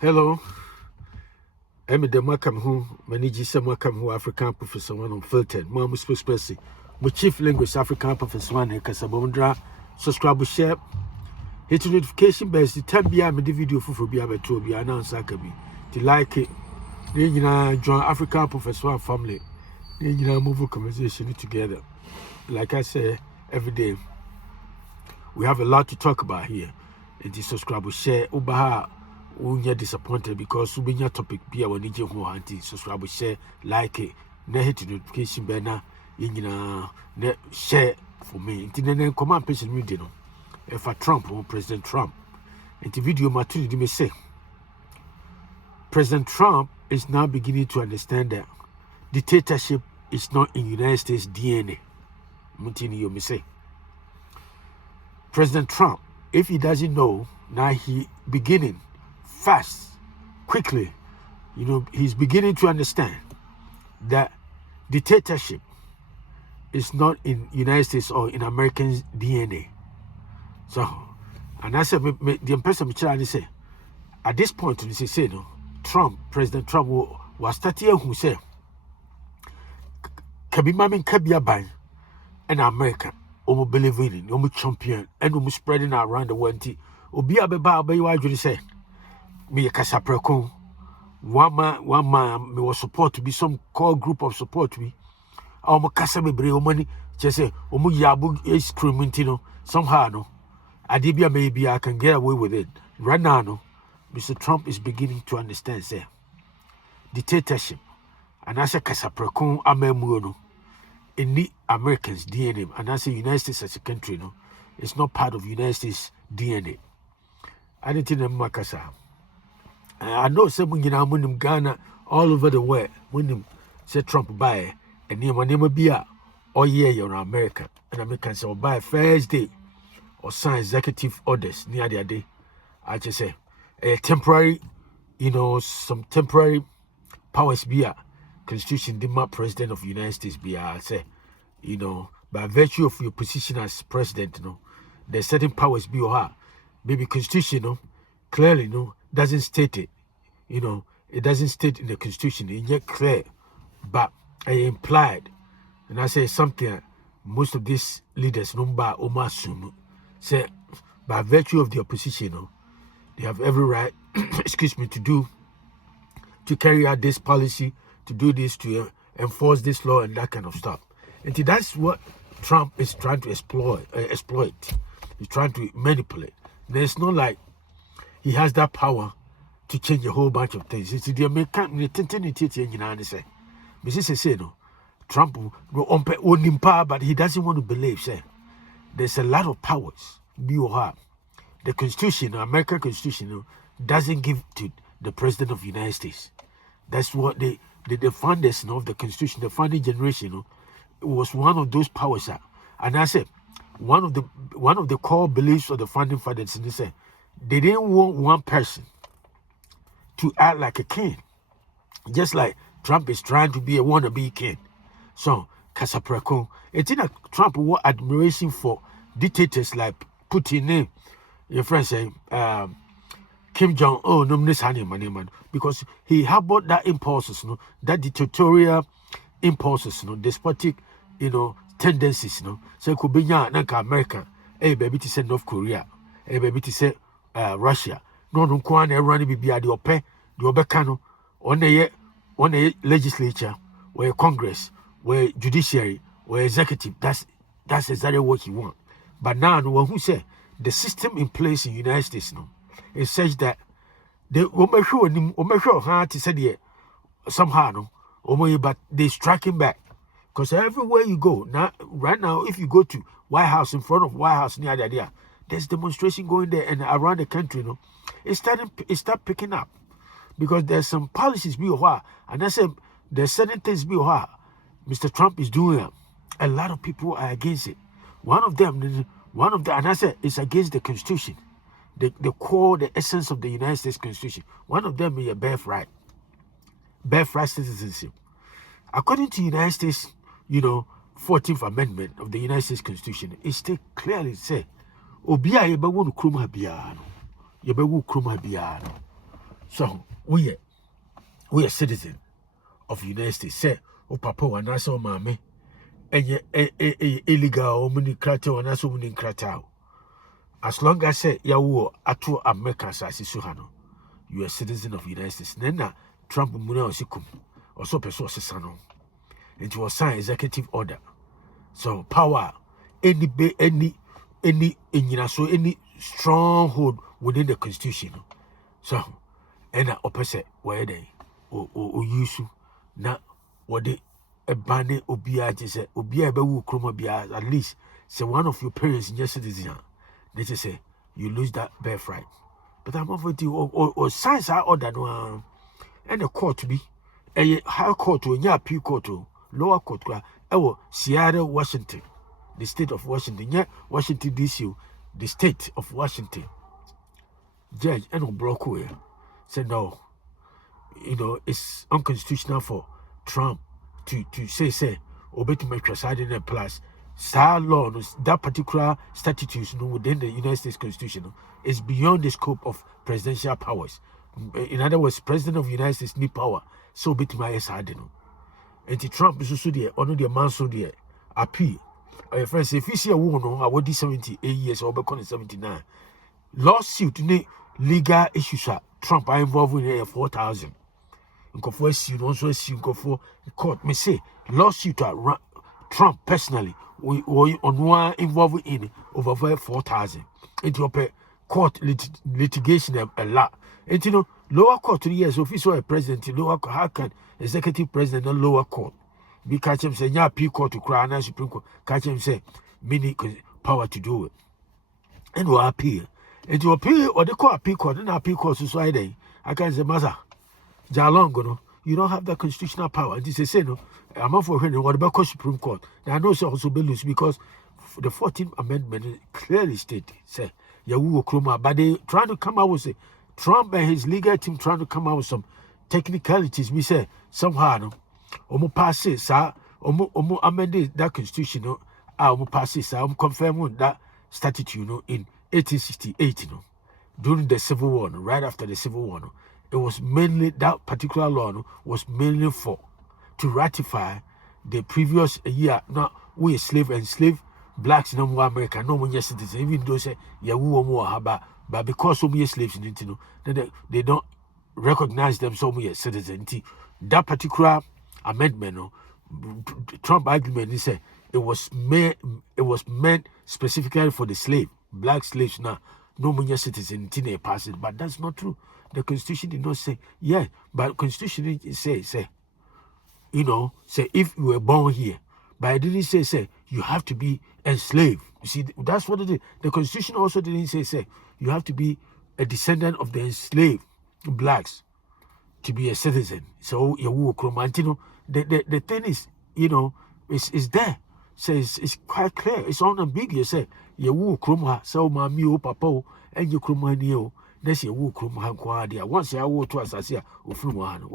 Hello, I'm the Makam who manages some Makam who African Professor one on filtered, Mamma Spessy, my chief linguist African Professor one, Casabondra, subscribe, share, hit notification bells, the time behind the video for Biaba to be announced. Akabi, to like it, then join African Professor one family, then move a conversation together. Like I say every day, we have a lot to talk about here. And the subscribe, share, Ubaha. You're disappointed because you bring your topic be our need you anti subscribe, share, like it, ne hit notification banner, ne share for me. Then command patient me dinner. If a Trump or President Trump, and the video material may say President Trump is now beginning to understand that dictatorship is not in United States DNA. Mutini you may say. President Trump, if he doesn't know, now he beginning fast, quickly, he's beginning to understand that dictatorship is not in United States or in American DNA. So, and I said, the person say, at this point, he say, no, President Trump was starting who say, Kabi Mamin Kabia Bang and America, almost believing in, almost champion, and almost spreading around the world. Obia Beba, Bayu, say. Me a Casaprecon, one man, me was support to be some core group of support to be. Our Casabe bring money, just say, Omu Yabu is screaming, somehow, no. Adibia, maybe I can get away with it. Right now, no. Mr. Trump is beginning to understand, say, dictatorship. And I say, Casaprecon, Amemuno, in the Americans' DNA, and I say, United States as a country, no, it's not part of United States DNA. I didn't think Makasa. I know someone in Ghana all over the world when him say Trump buy and never be all year you're America and Americans say buy first day or sign executive orders near their day. I just say a temporary, some temporary powers be a constitution demand president of the United States be I say, by virtue of your position as president, there's certain powers be or maybe constitution, clearly doesn't state it, it doesn't state in the constitution, it's yet clear, but I implied, and I say something most of these leaders say by virtue of their position, they have every right, to carry out this policy, to do this, to enforce this law and that kind of stuff. And that's what Trump is trying to exploit. He's trying to manipulate. And it's not like he has that power to change a whole bunch of things. It's the American say. Mrs. say no. Trump will power, but he doesn't want to believe. Say there's a lot of powers. The Constitution, the American Constitution, doesn't give to the President of the United States. That's what the founders of the Constitution, the founding generation, was one of those powers. And I said, one of the core beliefs of the founding fathers, and they said, they didn't want one person to act like a king, just like Trump is trying to be a wannabe king. So, Casaprecon, it's in a Trump war admiration for dictators like Putin, your friend say, Kim Jong-un, because he harbored that impulses, that dictatorial impulses, despotic, tendencies, So, could be America, baby to say North Korea, baby to say Russia. No, Kwan run be the ope, the obecano, on a legislature, or a Congress, or judiciary, or executive. That's exactly what he want. But now, who say the system in place in the United States, is such that they sure hard to say somehow, but they strike him back. Because everywhere you go, right now, if you go to White House, in front of White House near there, there's demonstration going there and around the country, it start picking up. Because there's some policies be and I said there's certain things be Mr. Trump is doing. A lot of people are against it. One of them, and I said it's against the Constitution, the core, the essence of the United States Constitution. One of them is a birthright citizenship. According to United States, 14th Amendment of the United States Constitution, it still clearly say, Obia yebewu krum ha bia no. Yebewu krum ha bia no. So we are citizen of the United States. Say, oh papa, and that's all mommy. And ye illegal or muni krata or naso muni krata. As long as say yawo atu America as suhano, you are a citizen of the United States. Nena Trump muna osikum or so person sano. It was signed executive order. So power, any stronghold within the constitution. So and opposite where they o use na what they a banner obia just say obia be chroma bia at least say one of your parents in your citizen. They just say you lose that birthright. But I'm over to or science are order no and the court to be a high court to a appeal court to lower court Seattle, Washington, the state of Washington, yeah, Washington DC, the state of Washington. Judge and block here said no, it's unconstitutional for Trump to say obey to make presiding and plus star law that particular statutes within the United States Constitution is beyond the scope of presidential powers. In other words, President of the United States need power. So bit my sadino. And Trump is also there, on the man so there. Appeal. Our friends, if you see a woman, I would be 78 years or becoming 79. Lawsuit, legal issues. Trump are involved in here 4,000. For also for court. Me say lawsuit Trump personally we on one involved in over 4,000. Into a court litigation a lot. And lower court 3 years official a president lower court. How can executive president and lower court be catch him say yeah P court to cry and Supreme Court catch him say many power to do it. And we appeal. And to appeal or the court appeal court and appeal court society. I can say maza. Jalongo, you don't have that constitutional power. And this is say no. I'm not for what about Supreme Court. Now I know it's also be loose because the 14th Amendment clearly stated say Yawu Kroma, but they trying to come out with say Trump and his legal team trying to come out with some technicalities. Me say somehow no, omo pass it, sir. Omo amend that constitution no. Omo pass it, sir. Omo confirm that statute in 1868 no. During the Civil War, no, right after the Civil War, no, it was mainly that particular law no, was mainly for to ratify the previous year. Now we slave blacks no more America, no more citizens. Even though say yeah we more haba, but because so many slaves in it, then they don't recognize them so many citizens. That particular amendment, no, Trump argument is say it was meant specifically for the black slaves now. No more citizen in pass it, but that's not true. The Constitution did not say, yeah, but Constitution say, say if you were born here, but it didn't say, you have to be enslaved. You see, that's what it is. The Constitution also didn't say, you have to be a descendant of the enslaved blacks to be a citizen. So, the thing is, it's there. So it's quite clear. It's unambiguous. Say, so mami papa, and you krumani Next year, who come Hanquadia. Once I will to us as here, we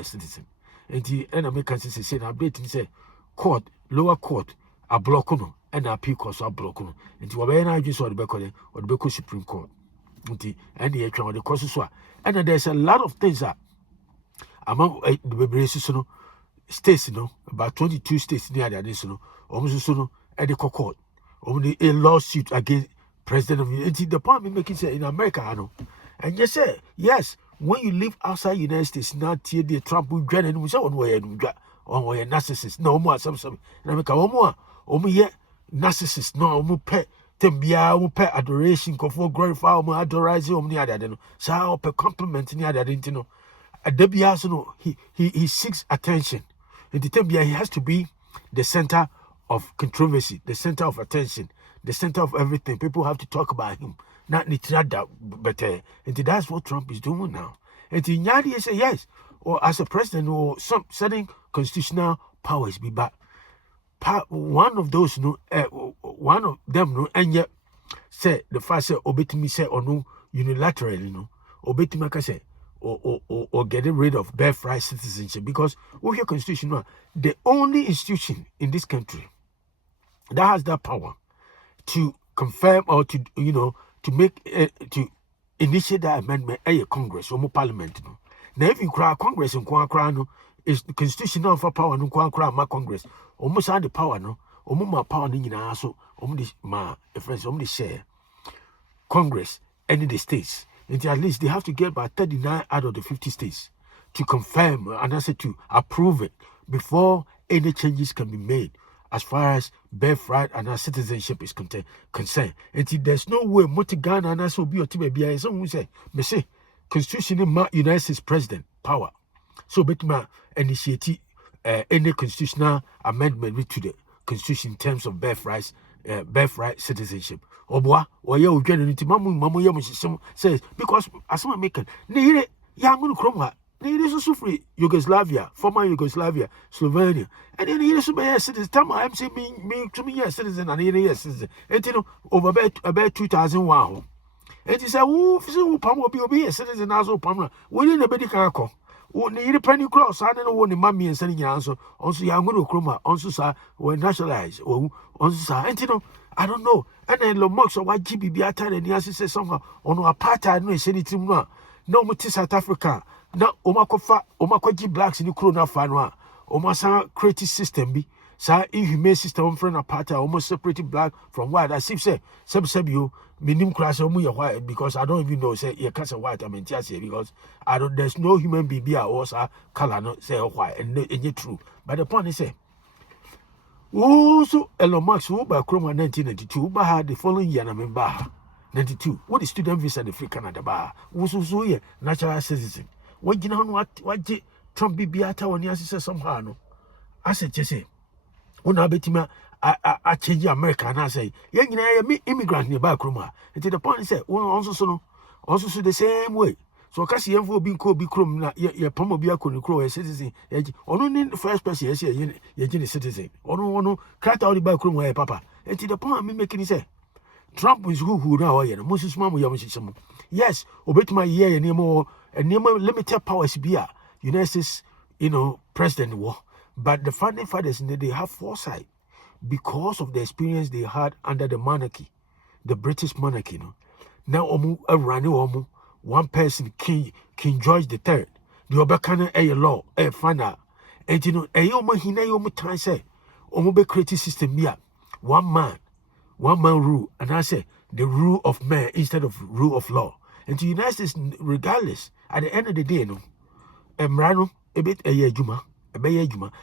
are citizen. And the American say, updating say, court, lower court, a block and appeal course are blocked. And to obey I just or the Beco or the Beco Supreme Court. And the actual the courses were. And there's a lot of things that among the babies, states, about 22 states near the additional, almost at the court, only a lawsuit against President of the United. The point making say in America, I know. And you say, yes, when you live outside United States, not here the Trump will join and we say on way narcissist, no more some and America more narcissist, no more pet tembia pet adoration, for glorify more adorizing on the other. So per compliment in the other didn't know. A Debiaso, he seeks attention. In the tembia, he has to be the center of controversy, the center of attention, the center of everything. People have to talk about him. Not that better. And that's what Trump is doing now. And in Yadi say yes, or as a president, or some certain constitutional powers be back. One of those one of them and yet say the first say obey me say or no unilaterally obey me say or getting rid of birthright citizenship, because we hear constitution the only institution in this country that has that power to confirm or to to make to initiate that amendment a Congress or Parliament Now if you cry Congress and cry no is the constitutional for power no cry ma Congress. Almost had the power no. Almost power ni nyina so. Almost ma friends almost share Congress and the states. And at least they have to get about 39 out of the 50 states to confirm and also to approve it before any changes can be made as far as birthright and our citizenship is concerned. And there's no way multi Ghana and also be a TBI. Someone say, me say, Constitution in United States president power. So bet ma initiate any constitutional amendment to the constitution in terms of birthright citizenship. Obwa or you generally mamu says because as someone making near young chroma. It is also free Yugoslavia, former Yugoslavia, Slovenia, and then here is a citizen. Time I'm saying me to me a citizen and here is citizen. And you know over about 2001. And he said, "Oh, so Pam will be a citizen as well. Pam, within a medical. When the penny cross, I don't know when the mammy and sending answer. Also, young chroma, also sir, were nationalized. Oh, also sir, and you know, I don't know. And then Lomox or what GB and the answer says somehow on apartheid no is anything no much South Africa. Na omakoji blacks in the corona fanwa omasa creative system be sa inhumane system from apartheid almost separating black from white as if say you minim class white because I don't even know say you can't say white I mean because there's no human being or color no say white and it's true but the point is say so Elon Musk who by Chroma 1992 had the following year na member 92 what is student visa the free Canada bar so here natural citizen. What you know what Trump be ata when he says somehow no. I said you say when I bet him I change America and I say yeah me immigrant in the back room. And to the point he said also the same way. So cause you have been called be crum na ye pomo be akoni crow a citizen. Ono ni first person yes ye citizen. Ono crack out the back room where papa. And to the point me making he say Trump is who now here. Moses mamu yamu yes, obet my year and more limited powers be a United States, president war. But the founding fathers they have foresight because of the experience they had under the monarchy, the British monarchy. Now one person, King George III, the Obakana a law, a final. And time say, be creative system here. One man rule, and I say the rule of man instead of rule of law. And the United States, regardless, at the end of the day, Emrano, a bit a year juma,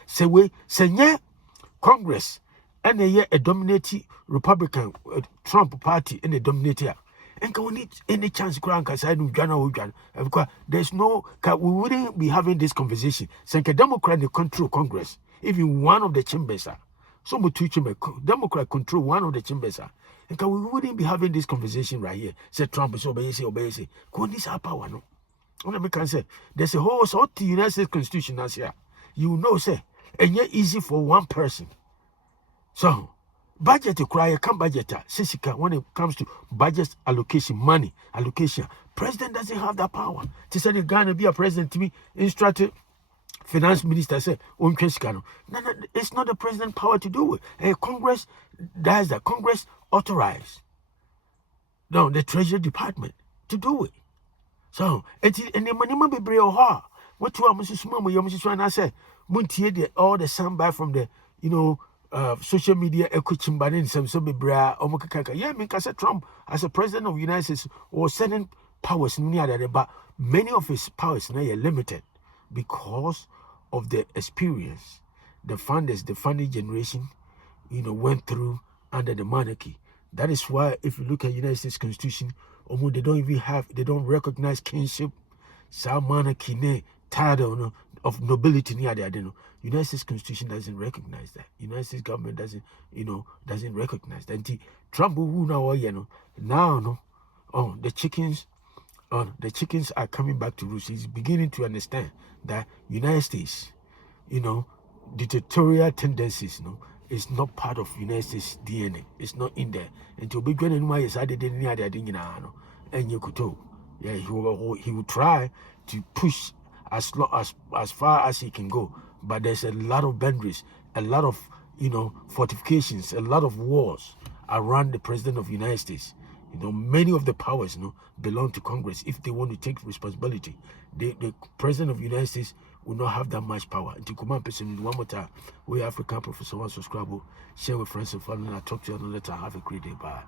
say we, say Congress, and a year a dominating Republican Trump party in a dominator. And can we need any chance grant because I know there's no we wouldn't be having this conversation. Say a Democrat control Congress, even one of the chambers are. Some two chambers, Democrat control one of the chambers are. And we wouldn't be having this conversation right here. Say Trump is obey. This our power, no. What I can say, there's a whole sort of United States Constitution as here. You know, say, and yet easy for one person. So, budget to cry, come budget, Sisika, when it comes to budget allocation, money allocation, president doesn't have that power. To say you're gonna be a president to me, instructed. Finance minister said, no, it's not the president's power to do it. Congress does that. Congress authorized the Treasury Department to do it. So, and the money be brave or what you are, Mrs. Mama, you Mrs. I said, Muntie, all the soundbite from the, social media, Ekuchimbanin, some be bra, Omokaka. Yeah, I said Trump, as a president of the United States, was sending powers near that, but many of his powers now are limited. Because of the experience the founding generation, went through under the monarchy. That is why if you look at United States Constitution, they don't recognize kingship, some monarchy, title of nobility near the United States Constitution doesn't recognize that. United States government doesn't recognize that. And Trump who now the chickens are coming back to roost. He's beginning to understand that United States, dictatorial tendencies, is not part of United States DNA. It's not in there. And to be going anywhere, is added in there, and you could tell. Yeah, he will try to push as far as he can go. But there's a lot of boundaries, a lot of fortifications, a lot of walls around the president of the United States. You know, many of the powers, belong to Congress. If they want to take responsibility, the president of the United States will not have that much power. And to command person one more time, we African Professor One subscribe, share with friends and family, and I'll talk to you another time. Have a great day. Bye.